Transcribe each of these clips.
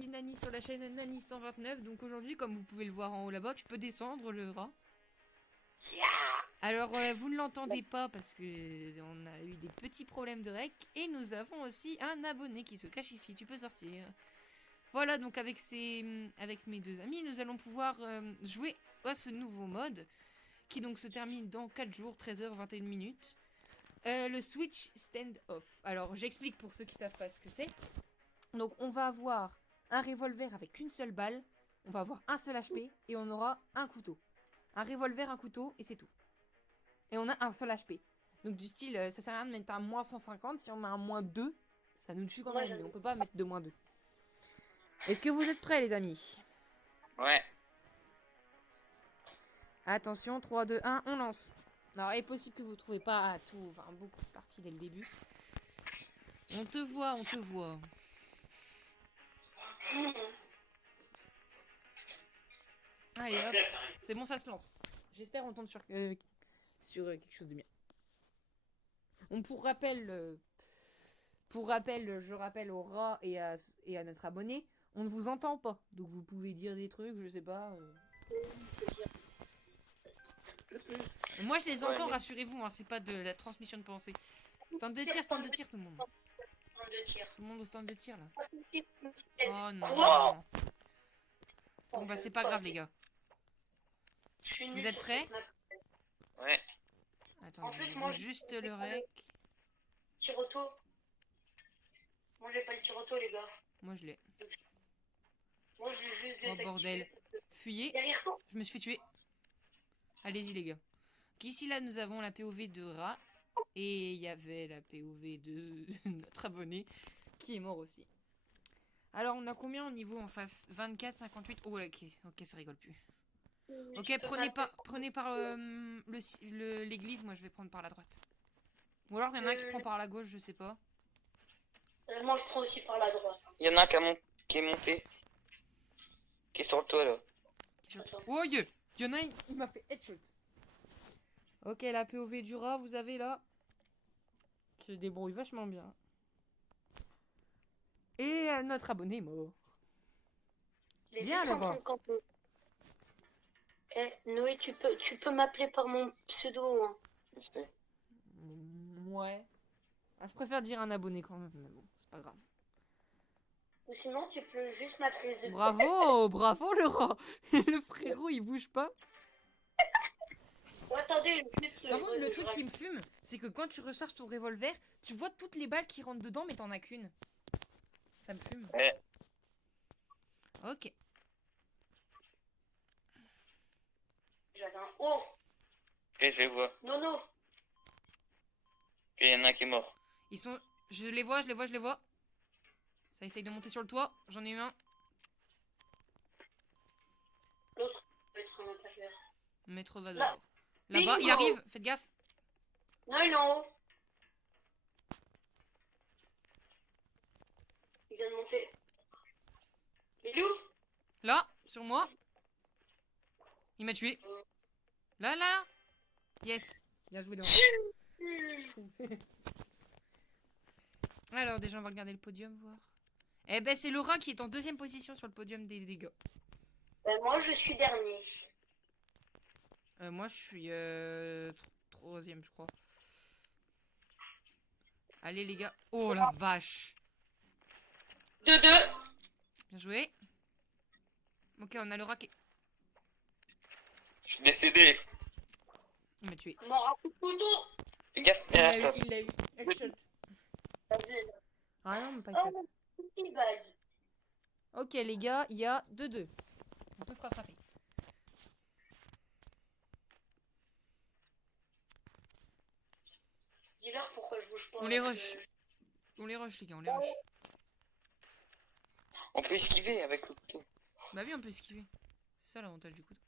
ami Nani sur la chaîne Nani 129. Donc aujourd'hui, comme vous pouvez le voir en haut là-bas, tu peux descendre le rat. Alors vous ne l'entendez pas parce que on a eu des petits problèmes de rec. Et nous avons aussi un abonné qui se cache ici. Tu peux sortir. Voilà, donc avec mes deux amis, nous allons pouvoir jouer à ce nouveau mode qui donc se termine dans 4 jours, 13h, 21 minutes. Le Switch Stand-Off. Alors j'explique pour ceux qui savent pas ce que c'est. Donc on va avoir un revolver avec une seule balle, on va avoir un seul HP et on aura un couteau. Un revolver, un couteau et c'est tout. Et on a un seul HP. Donc du style, ça sert à rien de mettre un moins 150, si on a un moins 2, ça nous tue quand même, mais on peut pas mettre de moins 2. Est-ce que vous êtes prêts les amis? Ouais. Attention, 3, 2, 1, on lance. Alors il est possible que vous ne trouvez pas tout, enfin beaucoup de parties dès le début. On te voit, on te voit. Allez hop, c'est bon, ça se lance. J'espère on tombe sur quelque chose de bien. Pour rappel, je rappelle au rat et à notre abonné, on ne vous entend pas. Donc vous pouvez dire des trucs, je sais pas. Moi je les entends, rassurez-vous, hein, c'est pas de la transmission de pensée. Stand de tir tout le monde. Tout le monde au stand de tir là. Oh non. Bon bah c'est pas grave les gars. Vous êtes prêts? Ouais. Attendez, je vais juste le rec. Tir auto. Moi j'ai pas le tir auto les gars. Moi je l'ai. Moi j'ai juste des. Oh bordel. Fuyez. Derrière toi. Je me suis fait tuer. Allez-y les gars. Ici là nous avons la POV de rat. Et il y avait la POV de notre abonné qui est mort aussi. Alors on a combien au niveau en face? 24, 58. Oh ok, ça rigole plus. Ok, prenez par l'église, moi je vais prendre par la droite. Ou alors il y en a un qui prend par la gauche, je sais pas. Moi je prends aussi par la droite. Il y en a un qui est monté. Qui est sur le toit là. Oh yeah. Il y en a un, il m'a fait headshot. Ok, la POV du rat, vous avez là. Se débrouille vachement bien. Et notre abonné est mort. Bien le rat. Noé, tu peux m'appeler par mon pseudo. Hein. Ouais. Ah, je préfère dire un abonné quand même, mais bon, c'est pas grave. Ou sinon, tu peux juste m'appeler. Bravo, bravo le rat. Le frérot, il bouge pas. Oh, attendez, juste. Par contre, le truc qui me fume, c'est que quand tu recharges ton revolver, tu vois toutes les balles qui rentrent dedans, mais t'en as qu'une. Ça me fume. Ouais. Ok. J'avais un oh. Et je les vois. Nono. Et il y en a un qui est mort. Ils sont. Je les vois. Ça essaye de monter sur le toit. J'en ai eu un. L'autre peut être en intérieur. Maître va dehors. Là-bas, il arrive. Faites gaffe. Non, il est en haut. Il vient de monter. Il est où? Là, sur moi. Il m'a tué. Là. Yes. Bien joué dehors. Alors, déjà, on va regarder le podium, voir. Eh ben, c'est Laura qui est en deuxième position sur le podium des dégâts. Moi, je suis dernier. Moi, je suis troisième, je crois. Allez, les gars. Oh, la vache. 2-2. Bien joué. Ok, on a Laura qui... Je suis décédé. Il m'a tué. Mort à coup de couteau. Fais gaffe, derrière toi. Il l'a eu. Headshot. Vas-y. Ah non, mais pas headshot. Petit bag. Ok, les gars, il y a 2-2. On peut se rattraper. Dis-leur pourquoi je bouge pas. On les rush. On les rush, les gars, on les rush. On peut esquiver avec le couteau. Bah oui, on peut esquiver. C'est ça l'avantage du couteau.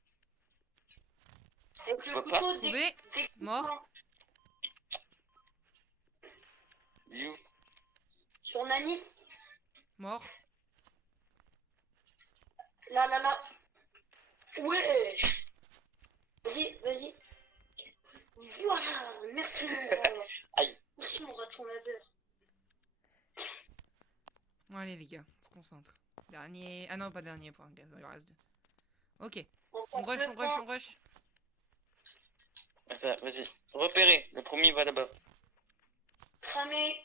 Avec le Faut couteau, Trouvé. Mort. You. Sur Nani. Mort. Là. Ouais. Vas-y. Voilà. Merci mon Aïe. Merci mon raton laveur. allez les gars, on se concentre. Dernier... Ah non, pas dernier point, il en reste 2. Ok, On on rush, passe on le rush, temps. on rush. Ah, ça, vas-y. Repérez. Le premier va là-bas. Cramé.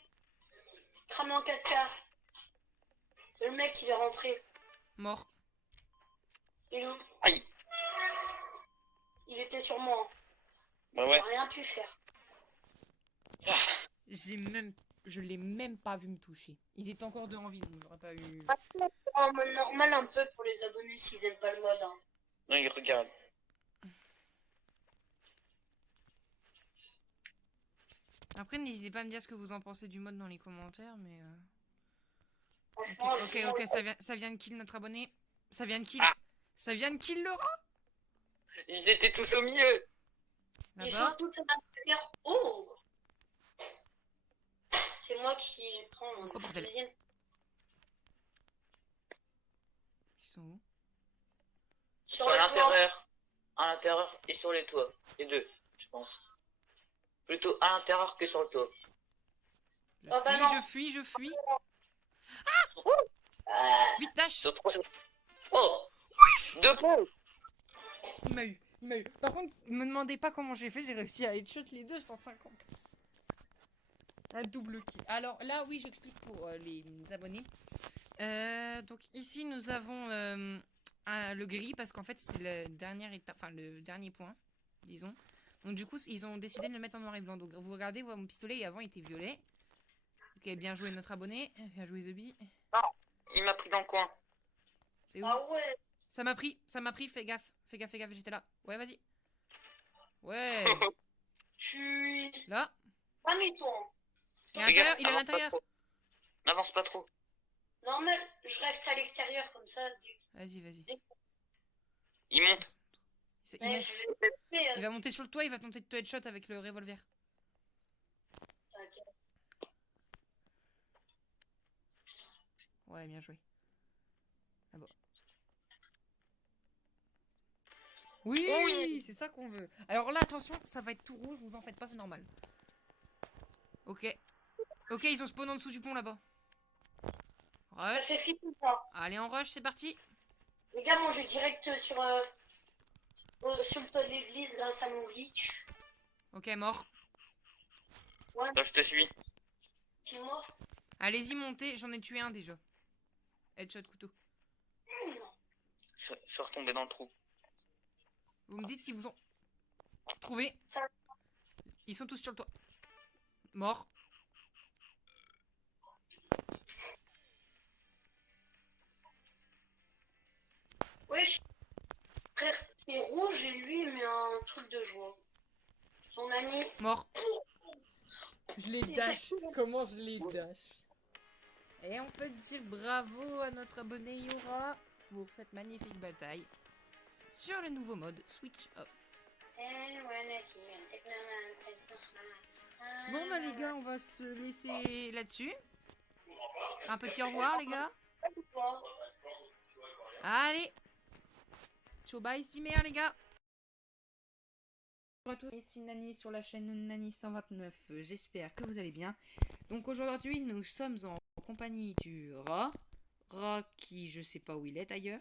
Cramé en 4K. Le mec, il est rentré. Mort. Il est où? Aïe. Il était sur moi. Bah J'ai ouais. rien pu faire. Je l'ai même pas vu me toucher. Il était encore 2 en vie, donc j'aurais pas eu... En mode normal un peu pour les abonnés s'ils aiment pas le mode. Hein. Non, il regarde. Après, n'hésitez pas à me dire ce que vous en pensez du mode dans les commentaires, mais... Ok, Franchement, sinon, ça vient de kill notre abonné. Ça vient de kill... Ah. Ça vient de kill Laura. Ils étaient tous au milieu. ils sont Là-bas. tous à l'intérieur. Oh! C'est moi qui prends mon Oh, bordel. deuxième. Ils sont où? Sur À le toit. l'intérieur. À l'intérieur et sur les toits. Les deux, je pense. Plutôt à l'intérieur que sur le toit. Oh, bah non. Je fuis, je fuis. Ah, Vite, dash. Sur trois. Oh! 2 points. Il m'a eu, il m'a eu. Par contre, me demandez pas comment j'ai fait, j'ai réussi à headshot les deux 150. Un double kill. Alors là, oui, j'explique pour les abonnés. Donc ici, nous avons le gris parce qu'en fait, c'est le le dernier point, disons. Donc du coup, ils ont décidé de le mettre en noir et blanc. Donc vous regardez, mon pistolet avant était violet. Ok, bien joué notre abonné. Bien joué Zobi. Il m'a pris dans le coin. C'est où? ah ouais. Ça m'a pris, fais gaffe, j'étais là. Ouais, vas-y. Ouais, Je suis. là. Ah, mais toi. Il est à l'intérieur, il est à avance pas l'intérieur. trop. N'avance pas trop. Normal, je reste à l'extérieur comme ça. Vas-y, vas-y. Il monte. Il Mais monte. je vais faire. Il va monter sur le toit, il va tenter de te headshot avec le revolver. Ouais, bien joué. Ah bon. Oui, Oui. c'est ça qu'on veut. Alors là, attention, ça va être tout rouge, vous en faites pas, c'est normal. Ok. Ok, ils ont spawn en dessous du pont là-bas. Ça Rush. fait flipper ça. Allez, en rush, c'est parti. Les gars, moi je vais direct sur le toit de l'église grâce à mon glitch. Ok, mort. Ouais, Là, je te suis. puis moi. Allez-y, montez, j'en ai tué un déjà. Headshot couteau. Je suis retombé dans le trou. Vous me dites si vous ont trouvé. Ça- Ils sont tous sur le toit. Mort. Wesh. Frère, c'est rouge et lui il met un truc de joie. Son ami. Mort. Je les dash. Comment je les dash? Et on peut dire bravo à notre abonné Yora pour cette magnifique bataille sur le nouveau mode Switch Off. Bon bah les gars, on va se laisser là-dessus. Un petit au revoir les gars. Allez. Ciao bye, si merde les gars. Bonjour à tous, ici Nani sur la chaîne Nani129. J'espère que vous allez bien. Donc aujourd'hui, nous sommes en compagnie du Ra qui je sais pas où il est d'ailleurs.